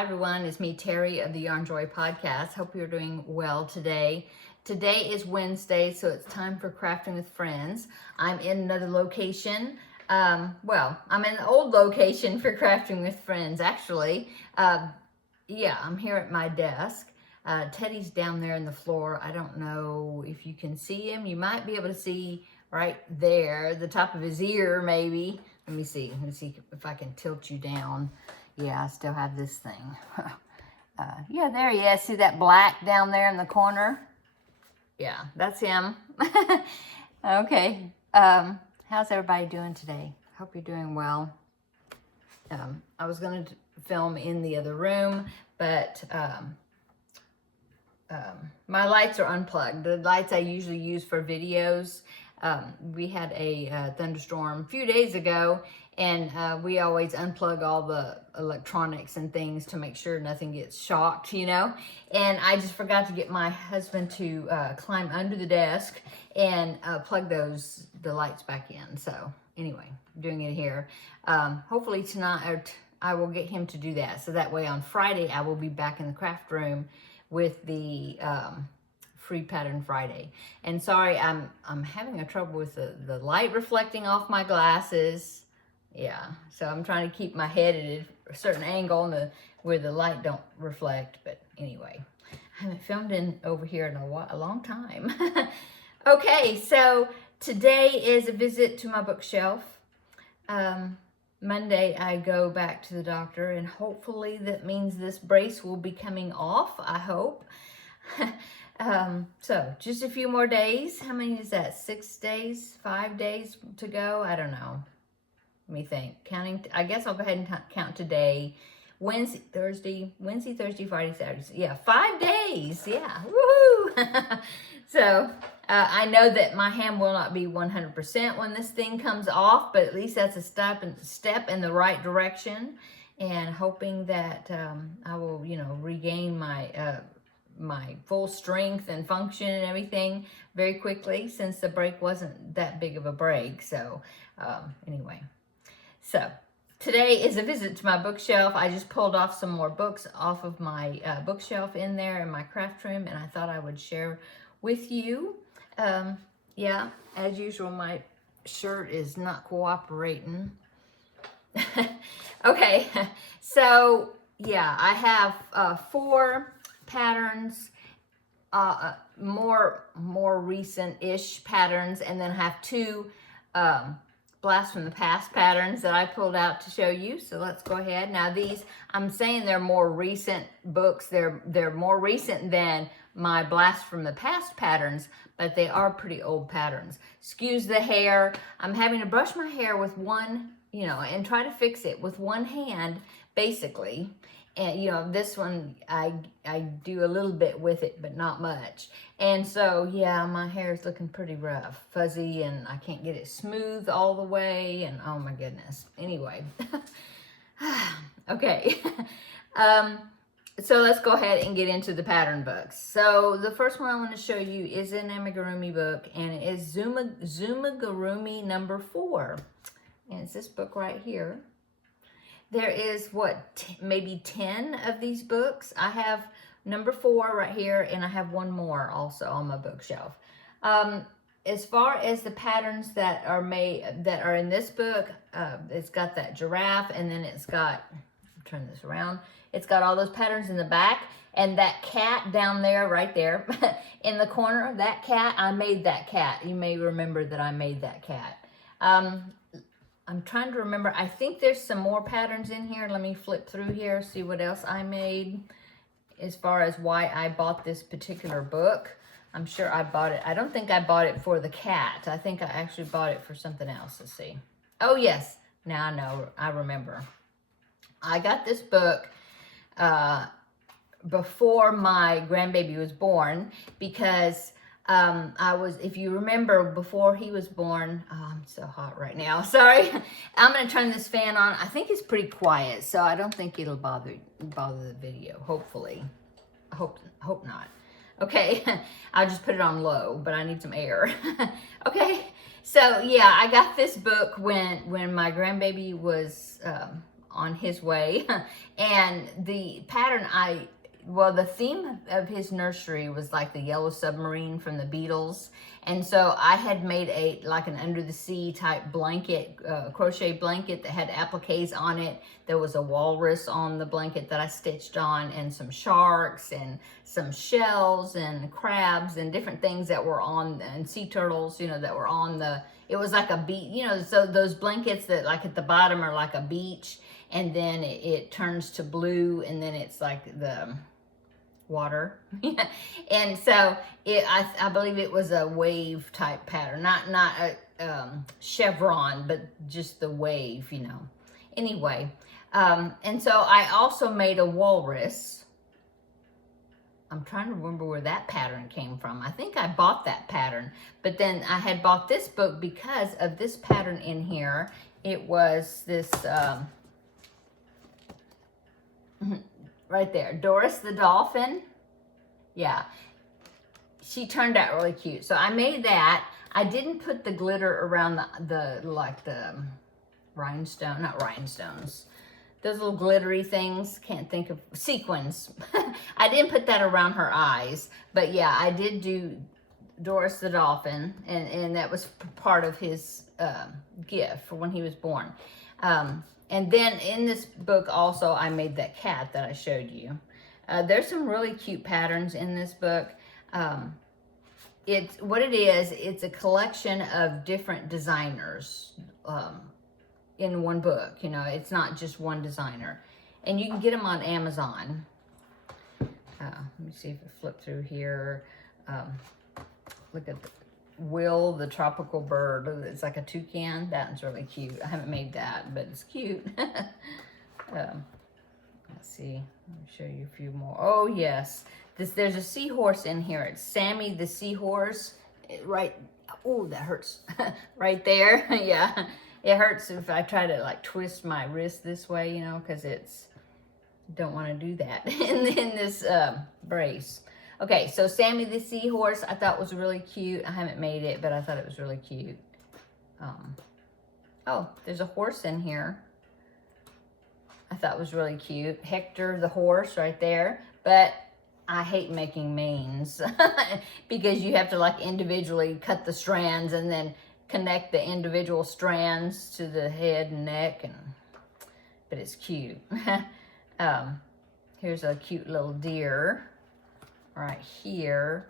Hi everyone, it's me Terry of the Yarn Joy podcast. Hope you're doing well today. Today is Wednesday, so it's time for Crafting with Friends. I'm in another location. I'm in the old location for Crafting with Friends, actually. I'm here at my desk. Teddy's down there in the floor. I don't know if you can see him. You might be able to see right there, the top of his ear, maybe. Let me see if I can tilt you down. Yeah, I still have this thing. There he is. See that black down there in the corner? Yeah, that's him. Okay. How's everybody doing today? Hope you're doing well. I was going to film in the other room, but my lights are unplugged. The lights I usually use for videos. We had a thunderstorm a few days ago, and we always unplug all the electronics and things to make sure nothing gets shocked, you know. And I just forgot to get my husband to climb under the desk and plug the lights back in. So anyway, I'm doing it here. Hopefully tonight I will get him to do that. So that way on Friday I will be back in the craft room with the Free Pattern Friday. And sorry, I'm having a trouble with the light reflecting off my glasses. Yeah, so I'm trying to keep my head at a certain angle where the light don't reflect. But anyway, I haven't filmed in over here in a long time. Okay, so today is a visit to my bookshelf. Monday I go back to the doctor, and hopefully that means this brace will be coming off, I hope. So just a few more days. How many is that? 6 days? 5 days to go? I don't know. Let me think. Counting, I guess I'll go ahead and count today. Wednesday, Thursday, Friday, Saturday. Yeah, 5 days. Yeah, woohoo! So I know that my hand will not be 100% when this thing comes off, but at least that's a step in the right direction, and hoping that I will, regain my full strength and function and everything very quickly, since the break wasn't that big of a break. So anyway, so today is a visit to my bookshelf. I just pulled off some more books off of my bookshelf in there in my craft room, and I thought I would share with you. As usual, my shirt is not cooperating. Okay, so yeah, I have 4 patterns, more recent-ish patterns, and then I have 2 blast from the past patterns that I pulled out to show you. So let's go ahead. Now these, I'm saying they're more recent books. They're more recent than my blast from the past patterns, but they are pretty old patterns. Excuse the hair. I'm having to brush my hair with one, and try to fix it with one hand, basically. And this one I do a little bit with it, but not much. And so yeah, my hair is looking pretty rough, fuzzy, and I can't get it smooth all the way, and oh my goodness. Anyway, okay. So let's go ahead and get into the pattern books. So the first one I want to show you is an Amigurumi book, and it is Amigurumi number 4, and it's this book right here. There is maybe 10 of these books. I have number 4 right here, and I have one more also on my bookshelf. As far as the patterns that are in this book, it's got that giraffe, and then it's got, turn this around, it's got all those patterns in the back, and that cat down there, right there, in the corner, that cat, I made that cat. You may remember that I made that cat. I'm trying to remember. I think there's some more patterns in here. Let me flip through here, see what else I made as far as why I bought this particular book. I'm sure I bought it. I don't think I bought it for the cat. I think I actually bought it for something else. Let's see. Oh, yes. Now I know. I remember. I got this book before my grandbaby was born, because if you remember, before he was born, I'm so hot right now, sorry. I'm going to turn this fan on. I think it's pretty quiet, so I don't think it'll bother the video, hopefully. Hope not. Okay, I'll just put it on low, but I need some air. Okay, so yeah, I got this book when my grandbaby was on his way. And the pattern well, the theme of his nursery was like the Yellow Submarine from the Beatles. And so I had made like an under the sea type blanket, crochet blanket that had appliques on it. There was a walrus on the blanket that I stitched on, and some sharks and some shells and crabs and different things that were on, and sea turtles, you know, that were on it was like a beach, you know, so those blankets that like at the bottom are like a beach, and then it turns to blue, and then it's like the water. And so I believe it was a wave type pattern, not a chevron, but just the wave, you know. Anyway, and so I also made a walrus. I'm trying to remember where that pattern came from. I think I bought that pattern, but then I had bought this book because of this pattern in here. It was this right there, Doris the dolphin. Yeah, she turned out really cute. So I made that. I didn't put the glitter around the rhinestone, not rhinestones, those little glittery things, can't think of, sequins. I didn't put that around her eyes, but yeah, I did do Doris the dolphin, and that was part of his gift for when he was born. And then in this book also, I made that cat that I showed you. There's some really cute patterns in this book. It's a collection of different designers in one book. You know, it's not just one designer. And you can get them on Amazon. Let me see if I flip through here. Look at Will, the tropical bird. It's like a toucan. That one's really cute. I haven't made that, but it's cute. Let's see. Let me show you a few more. Oh, yes. There's a seahorse in here. It's Sammy the seahorse. Right. Oh, that hurts. Right there. Yeah. It hurts if I try to like twist my wrist this way, you know, because don't want to do that in this brace. Okay, so Sammy the seahorse I thought was really cute. I haven't made it, but I thought it was really cute. Oh, there's a horse in here. I thought was really cute. Hector the horse right there. But I hate making manes because you have to like individually cut the strands and then connect the individual strands to the head and neck, but it's cute. Here's a cute little deer right here.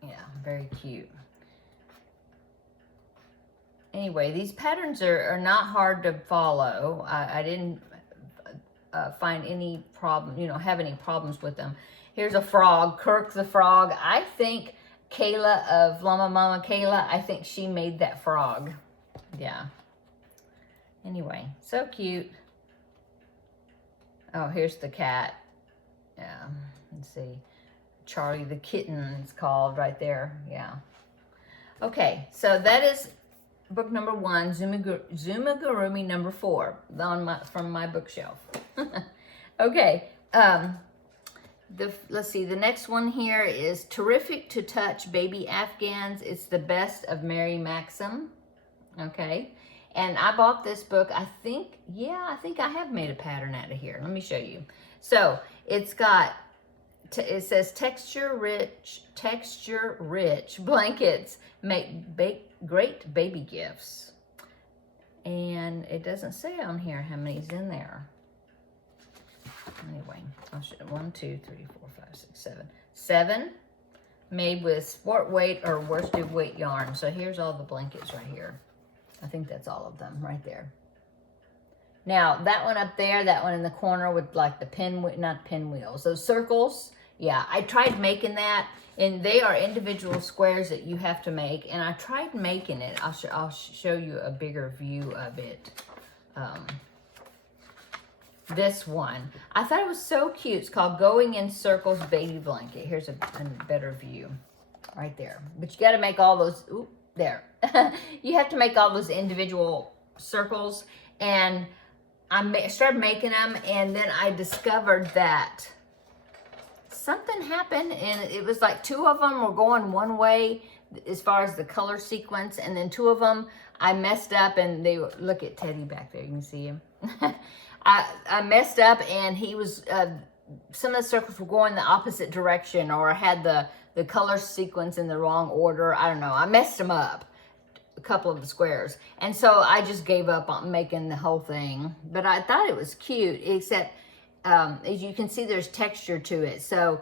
Yeah, very cute. Anyway, these patterns are not hard to follow. I didn't find any problem, have any problems with them. Here's a frog, Kirk the frog. I think Kayla of Llama Mama Kayla, I think she made that frog. Yeah. Anyway, so cute. Oh, here's the cat. Yeah, let's see. Charlie the kitten, it's called right there. Yeah. Okay, so that is book number 1, Amigurumi number 4 from my bookshelf. Okay. Let's see, the next one here is Terrific to Touch Baby Afghans. It's the best of Mary Maxim. Okay. And I bought this book, I think I have made a pattern out of here. Let me show you. So it's got, it says texture rich blankets make great baby gifts. And it doesn't say on here how many's in there. Anyway, I'll show 1, 2, 3, 4, 5, 6, 7. 7 made with sport weight or worsted weight yarn. So here's all the blankets right here. I think that's all of them right there. Now, that one up there, that one in the corner with like the not pinwheels, those circles. Yeah, I tried making that, and they are individual squares that you have to make. And I tried making it. I'll show you a bigger view of it. This one, I thought it was so cute. It's called Going in Circles Baby Blanket. Here's a better view right there. But you got to make all those, there. You have to make all those individual circles. And I started making them, and then I discovered that something happened, and it was like 2 of them were going one way, as far as the color sequence. And then 2 of them I messed up, and they were, look at Teddy back there, you can see him. I messed up, and he was, some of the circles were going the opposite direction, or I had the color sequence in the wrong order. I don't know, I messed them up, a couple of the squares. And so I just gave up on making the whole thing. But I thought it was cute, except as you can see, there's texture to it. So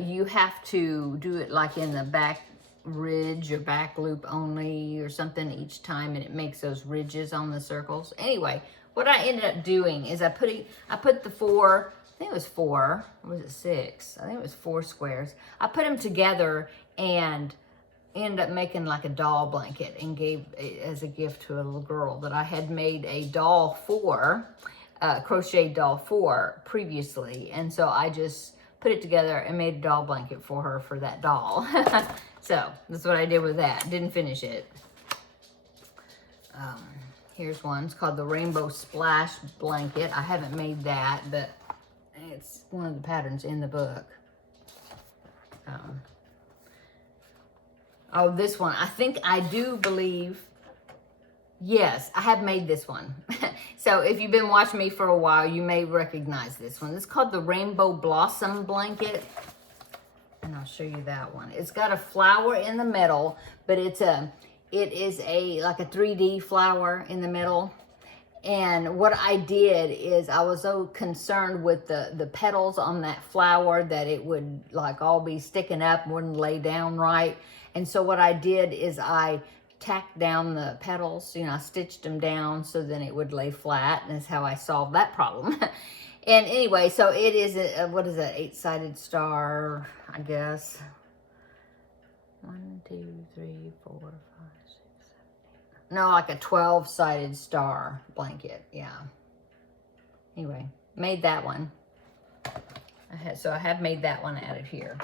you have to do it like in the back ridge or back loop only or something each time, and it makes those ridges on the circles. Anyway, what I ended up doing is I put the 4, I think it was 4, or was it 6? I think it was 4 squares. I put them together and ended up making like a doll blanket, and gave it as a gift to a little girl that I had made a doll for, crochet doll for previously. And so I just put it together and made a doll blanket for her for that doll. So that's what I did with that. Didn't finish it. Here's one. It's called the Rainbow Splash Blanket. I haven't made that, but it's one of the patterns in the book. Oh, this one. I think I do believe, yes, I have made this one. So if you've been watching me for a while, you may recognize this one. It's called the Rainbow Blossom Blanket. And I'll show you that one. It's got a flower in the middle, but it is like a 3D flower in the middle. And what I did is I was so concerned with the petals on that flower that it would like all be sticking up, wouldn't lay down right. And so what I did is I tacked down the petals, I stitched them down so then it would lay flat. And that's how I solved that problem. And anyway, so it is what is that, 8-sided star, I guess. 1, 2, 3, 4, 5, 6, 7, 8. No, like a 12-sided star blanket, yeah. Anyway, made that one. So I have made that one out of here.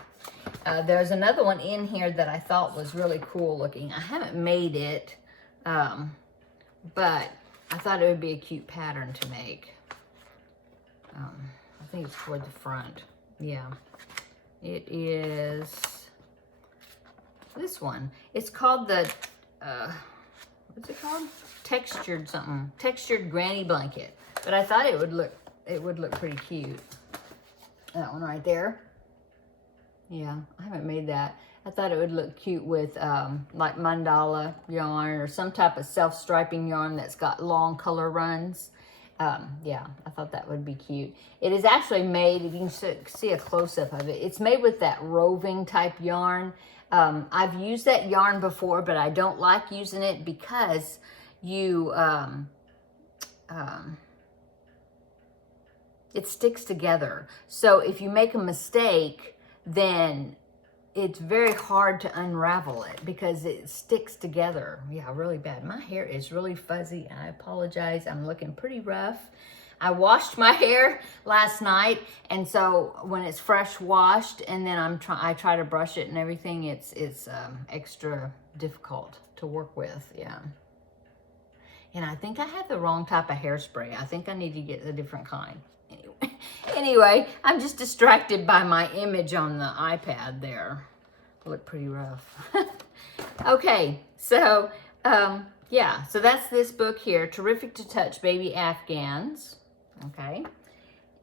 There's another one in here that I thought was really cool looking. I haven't made it, but I thought it would be a cute pattern to make. I think it's toward the front. Yeah. It is this one. It's called the, what's it called? Textured something. Textured granny blanket. But I thought it would look pretty cute. That one right there. Yeah, I haven't made that. I thought it would look cute with like mandala yarn or some type of self-striping yarn that's got long color runs. Yeah, I thought that would be cute. It is actually made, if you can see a close-up of it, it's made with that roving type yarn. I've used that yarn before, but I don't like using it because you, it sticks together. So if you make a mistake, then it's very hard to unravel it because it sticks together. Yeah, really bad. My hair is really fuzzy. I apologize. I'm looking pretty rough. I washed my hair last night, and so when it's fresh washed and then I try to brush it and everything, it's extra difficult to work with. Yeah. And I think I had the wrong type of hairspray. I think I need to get a different kind. Anyway, I'm just distracted by my image on the iPad there. Look pretty rough. Okay, so yeah, so that's this book here, Terrific to Touch Baby Afghans. Okay,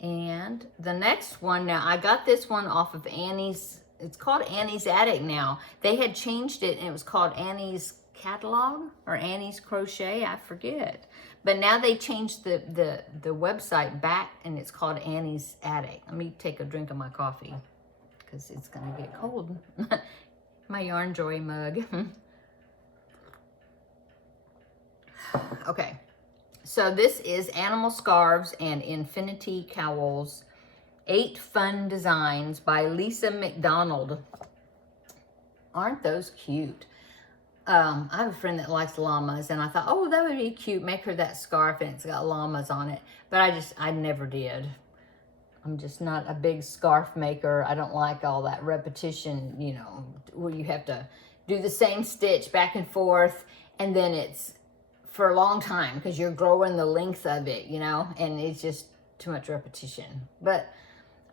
and the next one, now I got this one off of Annie's, it's called Annie's Attic now. They had changed it and it was called Annie's Catalog or Annie's Crochet, I forget. But now they changed the website back and it's called Annie's Attic. Let me take a drink of my coffee because it's gonna get cold. My Yarn Joy mug. Okay, so this is Animal Scarves and Infinity Cowls, 8 Fun Designs by Lisa McDonald. Aren't those cute? I have a friend that likes llamas, and I thought, oh, that would be cute. Make her that scarf, and it's got llamas on it. But I never did. I'm just not a big scarf maker. I don't like all that repetition, you know, where you have to do the same stitch back and forth, and then it's for a long time because you're growing the length of it, you know, and it's just too much repetition. But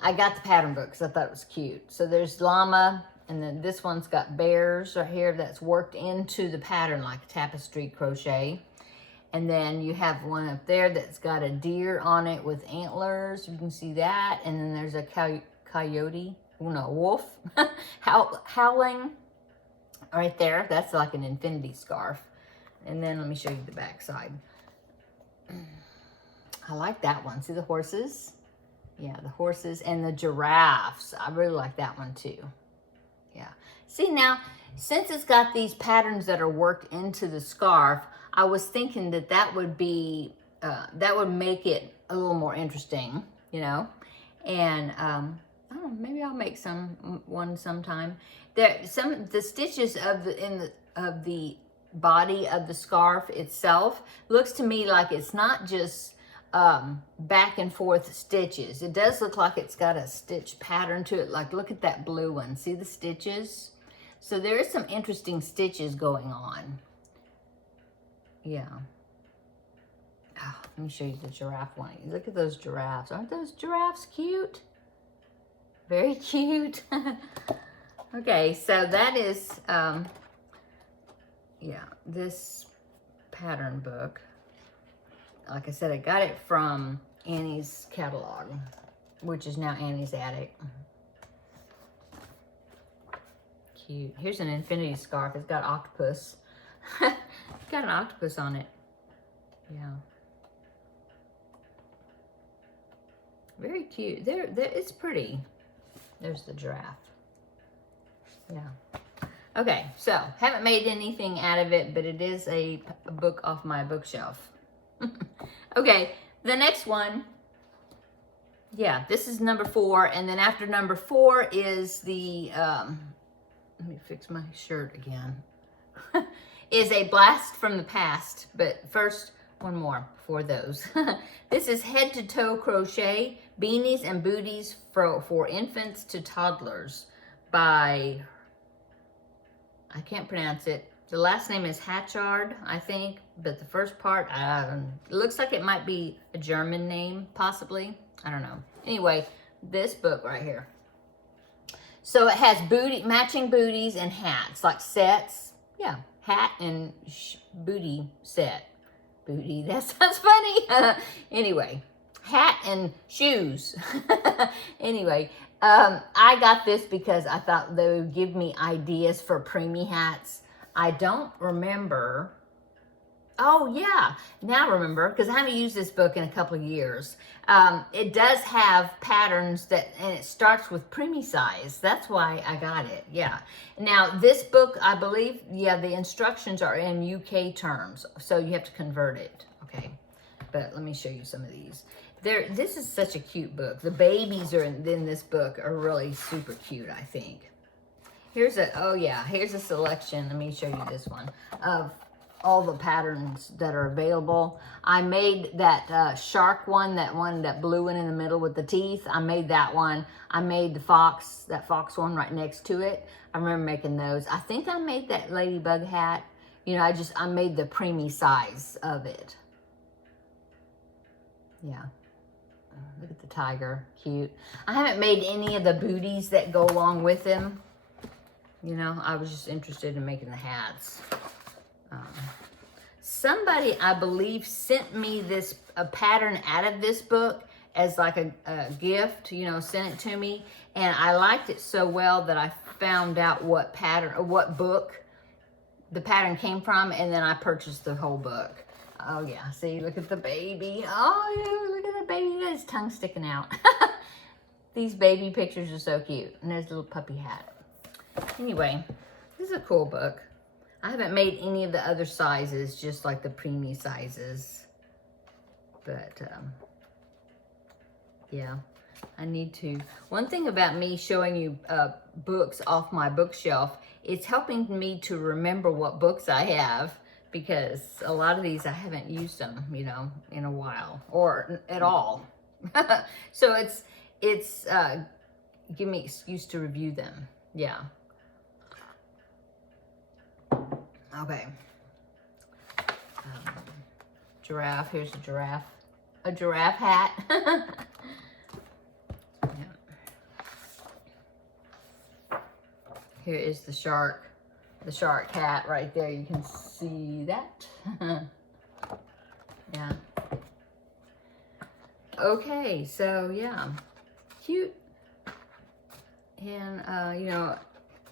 I got the pattern book because I thought it was cute. So there's llama, And then this one's got bears right here that's worked into the pattern like tapestry crochet. And then you have one up there that's got a deer on it with antlers. You can see that. And then there's a coyote, oh no, wolf, howling right there. That's like an infinity scarf. And then let me show you the back side. I like that one. See the horses? Yeah, the horses and the giraffes. I really like that one too. Yeah. See now, since it's got these patterns that are worked into the scarf, I was thinking that that would be, that would make it a little more interesting, you know? And, I don't know, maybe I'll make one sometime. The stitches of the body of the scarf itself looks to me like it's not just back and forth stitches. It does look like it's got a stitch pattern to it. Like, look at that blue one. See the stitches? So there is some interesting stitches going on. Yeah. Oh, let me show you the giraffe one. Look at those giraffes. Aren't those giraffes cute? Very cute. Okay, so that is, yeah, this pattern book. Like I said, I got it from Annie's catalog, which is now Annie's Attic. Cute. Here's an infinity scarf. It's got octopus. It's got an octopus on it. Yeah. Very cute. There, it's pretty. There's the giraffe. Yeah. Okay, so haven't made anything out of it, but it is a book off my bookshelf. Okay, the next one. Yeah, this is number 4, and then after number 4 is the let me fix my shirt again. Is a blast from the past, but first one more for those. This is head to toe crochet beanies and booties for infants to toddlers by, I can't pronounce it. The last name is Hatchard, I think, but the first part, it looks like it might be a German name, possibly. I don't know. Anyway, this book right here. So it has matching booties and hats, like sets. Yeah, hat and booty set. Booty, that sounds funny. Anyway, hat and shoes. Anyway, I got this because I thought they would give me ideas for preemie hats. I don't remember. Oh yeah, now I remember, because I haven't used this book in a couple of years. It does have patterns and it starts with preemie size. That's why I got it, yeah. Now this book, I believe, yeah, the instructions are in UK terms, so you have to convert it, okay? But let me show you some of these. This is such a cute book. The babies in this book are really super cute, I think. Here's a selection, let me show you this one, of all the patterns that are available. I made that shark one, that blue one in the middle with the teeth. I made that one. I made that fox one right next to it. I remember making those. I think I made that ladybug hat. You know, I made the preemie size of it. Yeah. Look at the tiger, cute. I haven't made any of the booties that go along with them. You know, I was just interested in making the hats. Somebody, I believe, sent me a pattern out of this book as like a gift, you know, sent it to me. And I liked it so well that I found out what book the pattern came from, and then I purchased the whole book. Oh yeah, see, look at the baby. Oh yeah, look at the baby, got his tongue sticking out. These baby pictures are so cute. And there's a little puppy hat. Anyway, this is a cool book. I haven't made any of the other sizes, just like the preemie sizes. But, yeah, I need to. One thing about me showing you books off my bookshelf, it's helping me to remember what books I have, because a lot of these I haven't used them, you know, in a while, or at all. So it's give me excuse to review them. Yeah. Okay. Giraffe. Here's a giraffe. A giraffe hat. Yeah. Here is the shark hat right there. You can see that. Yeah. Okay, so yeah, cute. And you know,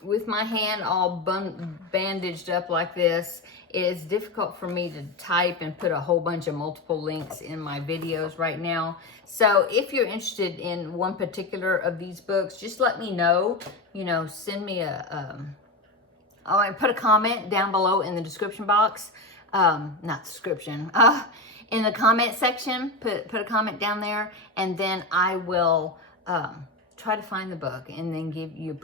with my hand all bandaged up like this, it's difficult for me to type and put a whole bunch of multiple links in my videos right now. So if you're interested in one particular of these books, just let me know. You know, send me I put a comment down below in the description box. Not description. In the comment section, put a comment down there, and then I will try to find the book and then give you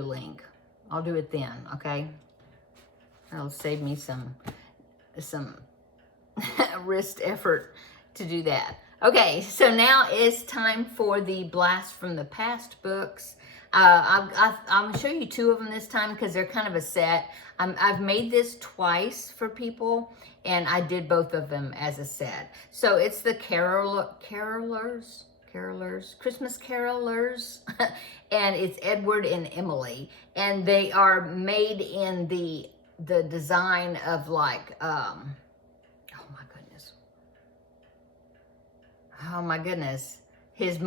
a link. I'll do it then, okay? It'll save me some wrist effort to do that. Okay, so now it's time for the Blast from the Past books. I'm going to show you two of them this time because they're kind of a set. I've made this twice for people, and I did both of them as a set. So it's the Carolers, Christmas Carolers, and it's Edward and Emily, and they are made in the design of like, oh my goodness, his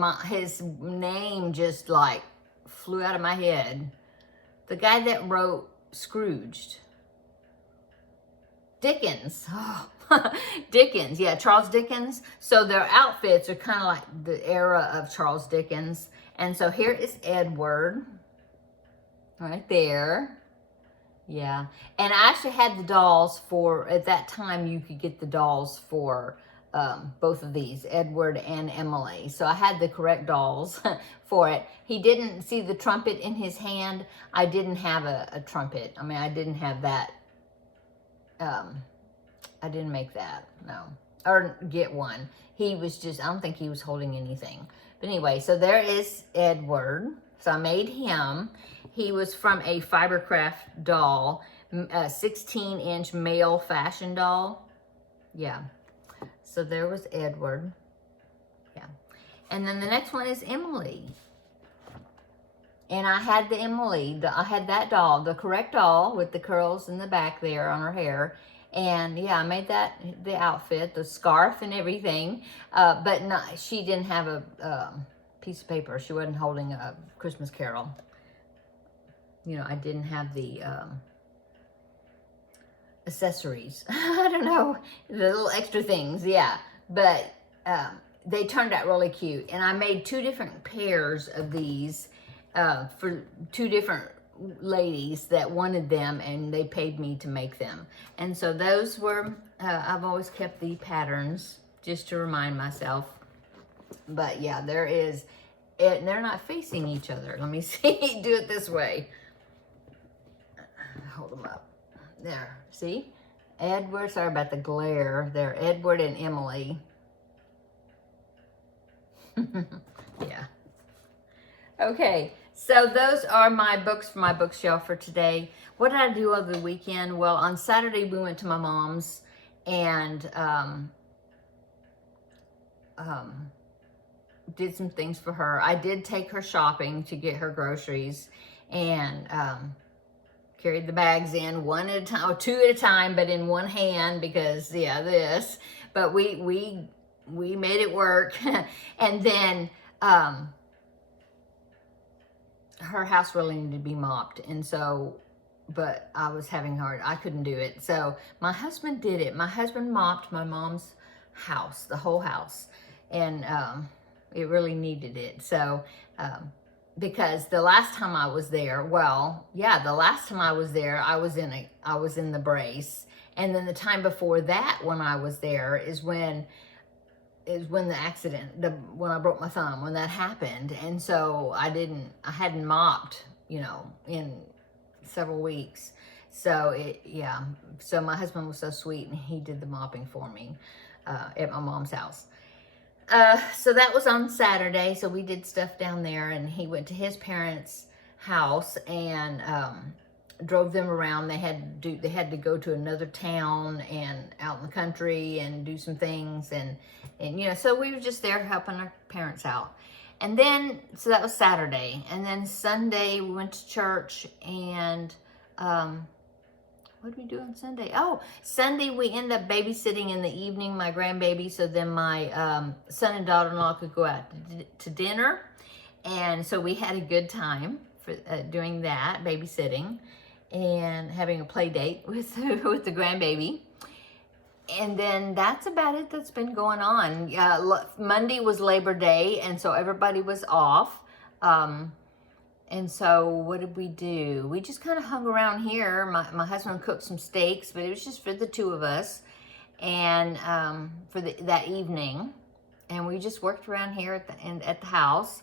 name just like flew out of my head. The guy that wrote Scrooged. Dickens. Oh. Dickens, yeah, Charles Dickens. So their outfits are kind of like the era of Charles Dickens. And so here is Edward, right there. Yeah, and I actually had the dolls for, at that time you could get the dolls for both of these, Edward and Emily. So I had the correct dolls for it. He didn't see the trumpet in his hand. I didn't have a trumpet. I mean, I didn't have that. I didn't make that, no. Or get one. He was just, I don't think he was holding anything. But anyway, so there is Edward. So I made him. He was from a Fibercraft doll, a 16-inch male fashion doll. Yeah. So there was Edward. Yeah. And then the next one is Emily. And I had the Emily, I had that doll, the correct doll with the curls in the back there on her hair. And yeah, I made that, the outfit, the scarf and everything. But no, she didn't have a piece of paper. She wasn't holding a Christmas Carol. You know, I didn't have the accessories. I don't know, the little extra things, yeah. But they turned out really cute. And I made two different pairs of these for two different ladies that wanted them, and they paid me to make them. And so those were, I've always kept the patterns just to remind myself. But yeah, there is, they're not facing each other. Let me see, do it this way. Hold them up. There, see? Edward, sorry about the glare there. Edward and Emily. Yeah. Okay, so those are my books for my bookshelf for today. What did I do over the weekend? Well, on Saturday we went to my mom's and did some things for her. I did take her shopping to get her groceries, and carried the bags in one at a time, or two at a time, but in one hand because, yeah, this. But we made it work. And then her house really needed to be mopped, and so, but I was having hard, I couldn't do it. So my husband did it. My husband mopped my mom's house, the whole house, and it really needed it. So because the last time I was there, well, yeah, the last time I was there, I was in the brace. And then the time before that, when I was there, is when the accident, when I broke my thumb, when that happened. And so I hadn't mopped, you know, in several weeks. So yeah. So my husband was so sweet, and he did the mopping for me at my mom's house. So that was on Saturday. So we did stuff down there, and he went to his parents' house and drove them around. They had to go to another town and out in the country and do some things, and you know, so we were just there helping our parents out. And then, so that was Saturday. And then Sunday, we went to church. And what did we do on Sunday? Oh, Sunday, we ended up babysitting in the evening, my grandbaby. So then my son and daughter-in-law could go out to dinner. And so we had a good time for doing that, babysitting, and having a play date with, with the grandbaby. And then that's about it that's been going on. Monday was Labor Day, and so everybody was off. And so what did we do? We just kind of hung around here. My husband cooked some steaks, but it was just for the two of us, and for that evening. And we just worked around here at the house.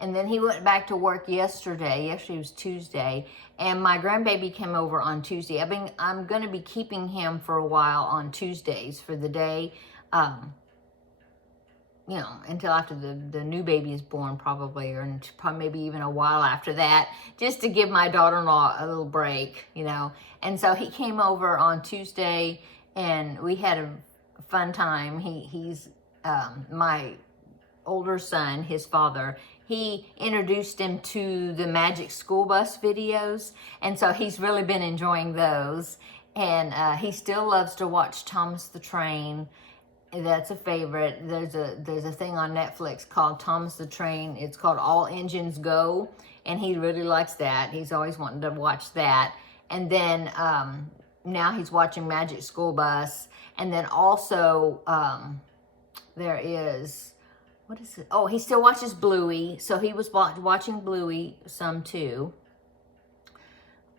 And then he went back to work yesterday. Yesterday was Tuesday. And my grandbaby came over on Tuesday. I'm going to be keeping him for a while on Tuesdays for the day, you know, until after the new baby is born probably, or probably maybe even a while after that, just to give my daughter-in-law a little break, you know. And so he came over on Tuesday, and we had a fun time. He's my older son, his father, he introduced him to the Magic School Bus videos, and so he's really been enjoying those. And he still loves to watch Thomas the Train. That's a favorite. There's a thing on Netflix called Thomas the Train. It's called All Engines Go, and he really likes that. He's always wanting to watch that. And then now he's watching Magic School Bus, and then also there is, what is it? Oh, he still watches Bluey. So he was watching Bluey some too.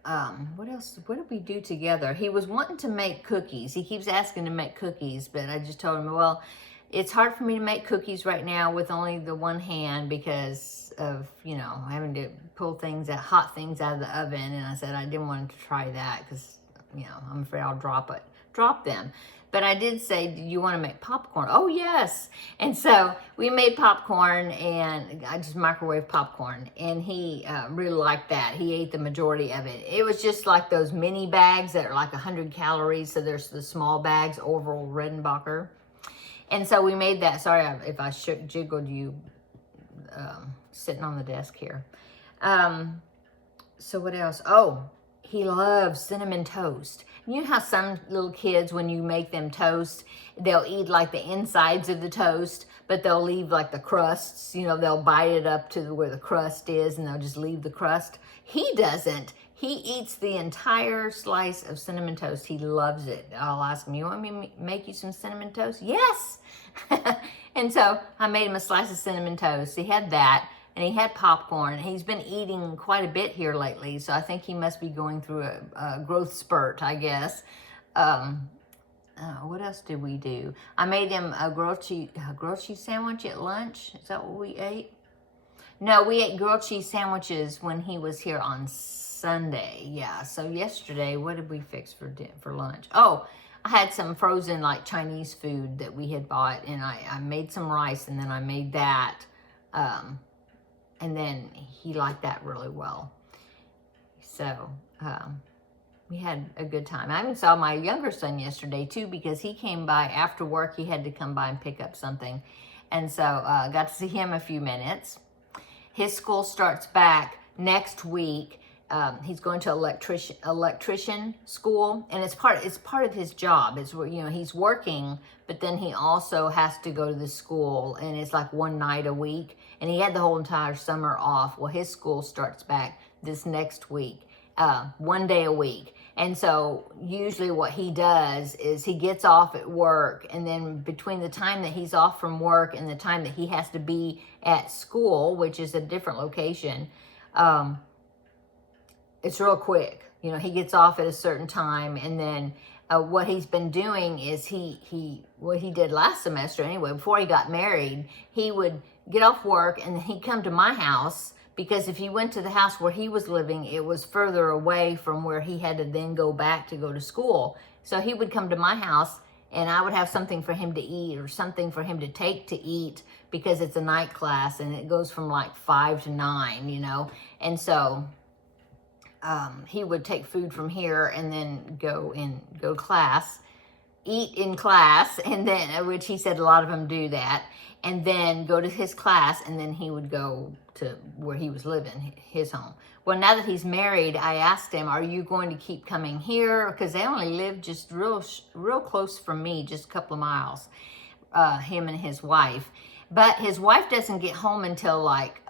What else? What did we do together? He was wanting to make cookies. He keeps asking to make cookies, but I just told him, well, it's hard for me to make cookies right now with only the one hand because of, you know, having to pull things out, hot things out of the oven. And I said I didn't want him to try that because, you know, I'm afraid I'll drop them. But I did say, do you want to make popcorn? Oh, yes. And so we made popcorn, and I just microwaved popcorn. And he really liked that. He ate the majority of it. It was just like those mini bags that are like 100 calories. So there's the small bags, Orville Redenbacher. And so we made that. Sorry if I jiggled you sitting on the desk here. So what else? Oh, he loves cinnamon toast. You know how some little kids, when you make them toast, they'll eat like the insides of the toast, but they'll leave like the crusts, you know, they'll bite it up to where the crust is and they'll just leave the crust. He doesn't. He eats the entire slice of cinnamon toast. He loves it. I'll ask him, you want me to make you some cinnamon toast? Yes. And so I made him a slice of cinnamon toast. He had that. And he had popcorn. He's been eating quite a bit here lately, so I think he must be going through a growth spurt, I guess. What else did we do? I made him a grilled cheese sandwich at lunch. Is that what we ate? No, we ate grilled cheese sandwiches when he was here on Sunday. Yeah, so yesterday, what did we fix for lunch? Oh, I had some frozen like Chinese food that we had bought, and I made some rice, and then I made that. And then he liked that really well. So we had a good time. I even saw my younger son yesterday too, because he came by after work. He had to come by and pick up something. And so got to see him a few minutes. His school starts back next week. He's going to electrician school, and it's part of his job. It's where, you know, he's working, but then he also has to go to the school, and it's like one night a week. And he had the whole entire summer off. Well, his school starts back this next week, 1 day a week. And so usually what he does is he gets off at work, and then between the time that he's off from work and the time that he has to be at school, which is a different location, it's real quick. You know, he gets off at a certain time, and then what he's been doing is what he did last semester anyway, before he got married, he would get off work and then he'd come to my house, because if he went to the house where he was living, it was further away from where he had to then go back to go to school. So he would come to my house, and I would have something for him to eat or something for him to take to eat, because it's a night class and it goes from like 5 to 9, you know. And so he would take food from here and then go to class. eat in class, and then, which he said a lot of them do that, and then go to his class, and then he would go to where he was living, his home. Well, now that he's married, I asked him, are you going to keep coming here? Because they only live just real close from me, just a couple of miles, him and his wife. But his wife doesn't get home until like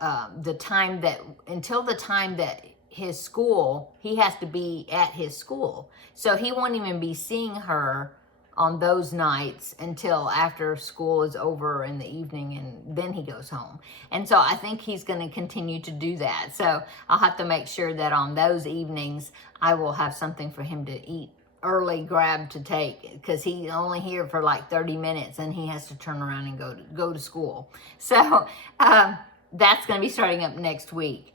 the time that his school, he has to be at his school. So he won't even be seeing her on those nights until after school is over in the evening, and then he goes home. And so I think he's going to continue to do that. So I'll have to make sure that on those evenings I will have something for him to eat early, grab to take, because he's only here for like 30 minutes and he has to turn around and go to school. So that's going to be starting up next week.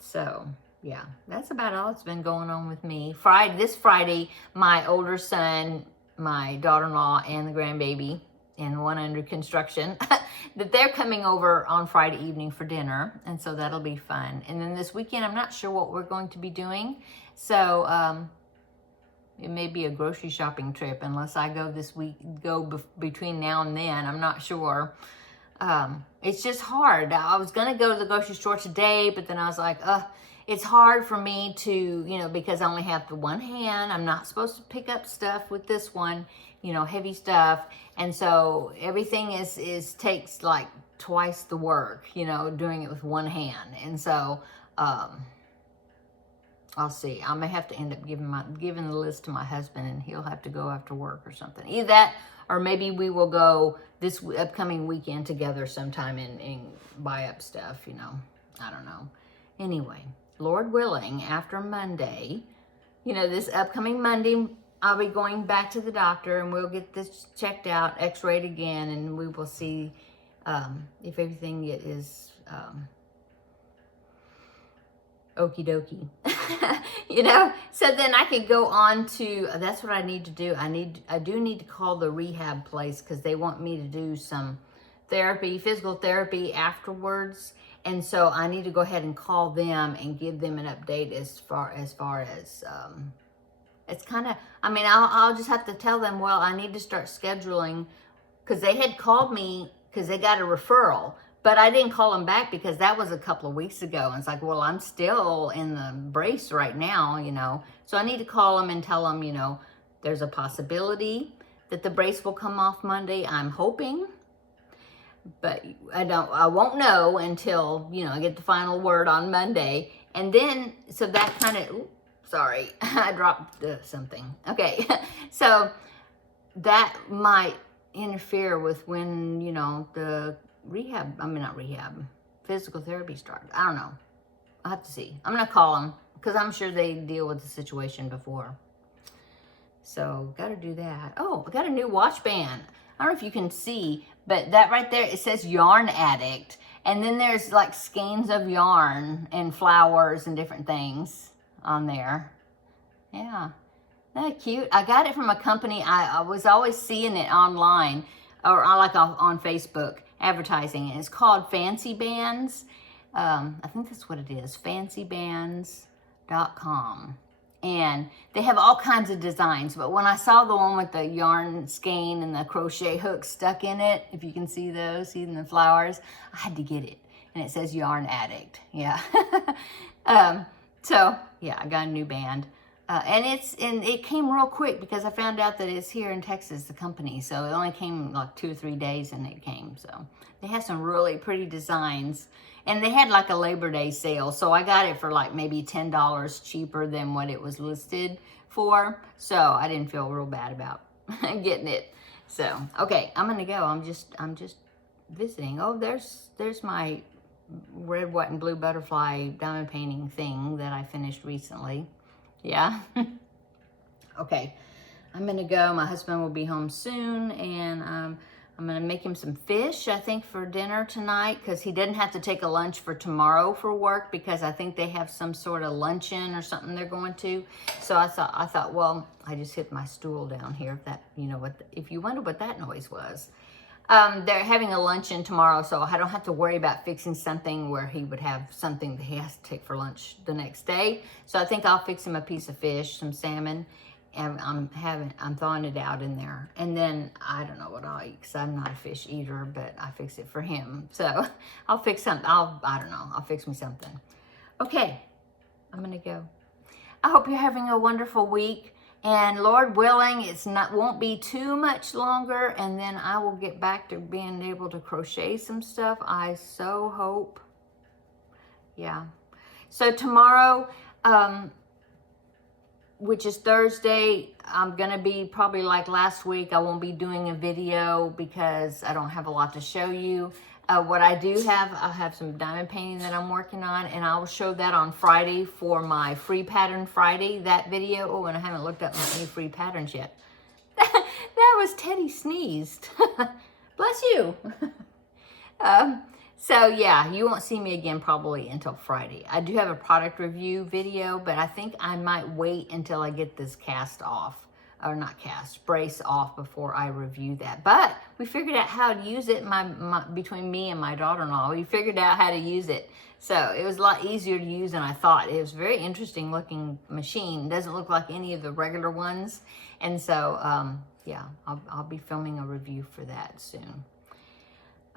So yeah, that's about all that's been going on with me. This Friday, my older son, my daughter-in-law, and the grandbaby, and one under construction, that they're coming over on Friday evening for dinner, and so that'll be fun. And then this weekend, I'm not sure what we're going to be doing, so it may be a grocery shopping trip unless I go this week, between now and then. I'm not sure. It's just hard. I was going to go to the grocery store today, but then I was like, it's hard for me to, because I only have the one hand. I'm not supposed to pick up stuff with this one, heavy stuff. And so everything takes like twice the work, doing it with one hand. And so, I'll see. I may have to end up giving the list to my husband, and he'll have to go after work or something. Either that, or maybe we will go this upcoming weekend together sometime and buy up stuff, I don't know. Anyway, Lord willing, after Monday, this upcoming Monday, I'll be going back to the doctor, and we'll get this checked out, x-rayed again, and we will see if everything is okie dokie. So then I could go on to, that's what I need to do. I do need to call the rehab place, because they want me to do some therapy, physical therapy afterwards. And so I need to go ahead and call them and give them an update as far as it's kind of, I'll just have to tell them, well, I need to start scheduling, because they had called me because they got a referral. But I didn't call them back because that was a couple of weeks ago. And it's like, well, I'm still in the brace right now, So I need to call them and tell them, there's a possibility that the brace will come off Monday. I'm hoping. But I won't know until, I get the final word on Monday. And then, so that kind of, sorry, I dropped something. Okay. So that might interfere with when, the physical therapy starts. I don't know. I'll have to see. I'm going to call them, because I'm sure they deal with the situation before. So, got to do that. Oh, I got a new watch band. I don't know if you can see, but that right there, it says Yarn Addict. And then there's like skeins of yarn and flowers and different things on there. Yeah. Isn't that cute? I got it from a company. I was always seeing it online, or like on Facebook, advertising it. It's called Fancy Bands. I think that's what it is, fancybands.com. And they have all kinds of designs, but when I saw the one with the yarn skein and the crochet hook stuck in it, if you can see those, seeing the flowers, I had to get it. And it says Yarn Addict. Yeah. So yeah, I got a new band. And it came real quick, because I found out that it's here in Texas, the company. So it only came like 2 or 3 days, and it came. So they have some really pretty designs, and they had like a Labor Day sale. So I got it for like maybe $10 cheaper than what it was listed for. So I didn't feel real bad about getting it. So, okay, I'm going to go. I'm just visiting. Oh, there's my red, white, and blue butterfly diamond painting thing that I finished recently. Yeah. Okay. I'm going to go. My husband will be home soon, and I'm going to make him some fish, I think, for dinner tonight, because he doesn't have to take a lunch for tomorrow for work, because I think they have some sort of luncheon or something they're going to. So I thought, well, I just hit my stool down here. If that, if you wonder what that noise was. They're having a luncheon tomorrow, so I don't have to worry about fixing something where he would have something that he has to take for lunch the next day. So I think I'll fix him a piece of fish, some salmon, I'm thawing it out in there. And then I don't know what I'll eat because I'm not a fish eater, but I fix it for him. So I'll fix something. I don't know. I'll fix me something. Okay, I'm going to go. I hope you're having a wonderful week. And Lord willing, won't be too much longer. And then I will get back to being able to crochet some stuff. I so hope. Yeah. So tomorrow, which is Thursday, I'm going to be probably like last week. I won't be doing a video because I don't have a lot to show you. What I do have, I'll have some diamond painting that I'm working on, and I will show that on Friday for my Free Pattern Friday, that video. Oh, and I haven't looked up any free patterns yet. That was Teddy sneezed. Bless you. So yeah, you won't see me again probably until Friday. I do have a product review video, but I think I might wait until I get this cast off. Or not cast, brace off before I review that. But we figured out how to use it between me and my daughter-in-law. We figured out how to use it. So it was a lot easier to use than I thought. It was a very interesting looking machine. It doesn't look like any of the regular ones. And so, yeah, I'll be filming a review for that soon.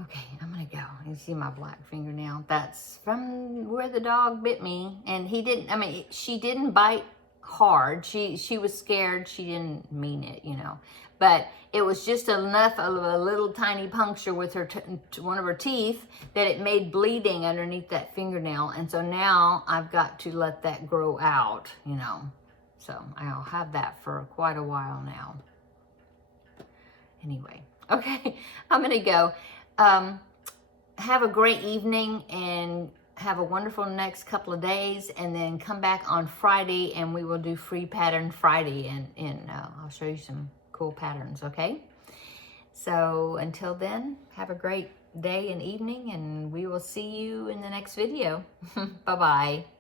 Okay, I'm gonna go. You see my black fingernail? That's from where the dog bit me. And she didn't bite hard. She was scared. She didn't mean it, you know. But it was just enough of a little tiny puncture with her one of her teeth that it made bleeding underneath that fingernail. And so now I've got to let that grow out, you know. So I'll have that for quite a while now. Anyway, okay, I'm gonna go. Have a great evening and have a wonderful next couple of days, and then come back on Friday and we will do Free Pattern Friday, and I'll show you some cool patterns, okay? So until then, have a great day and evening, and we will see you in the next video. Bye-bye.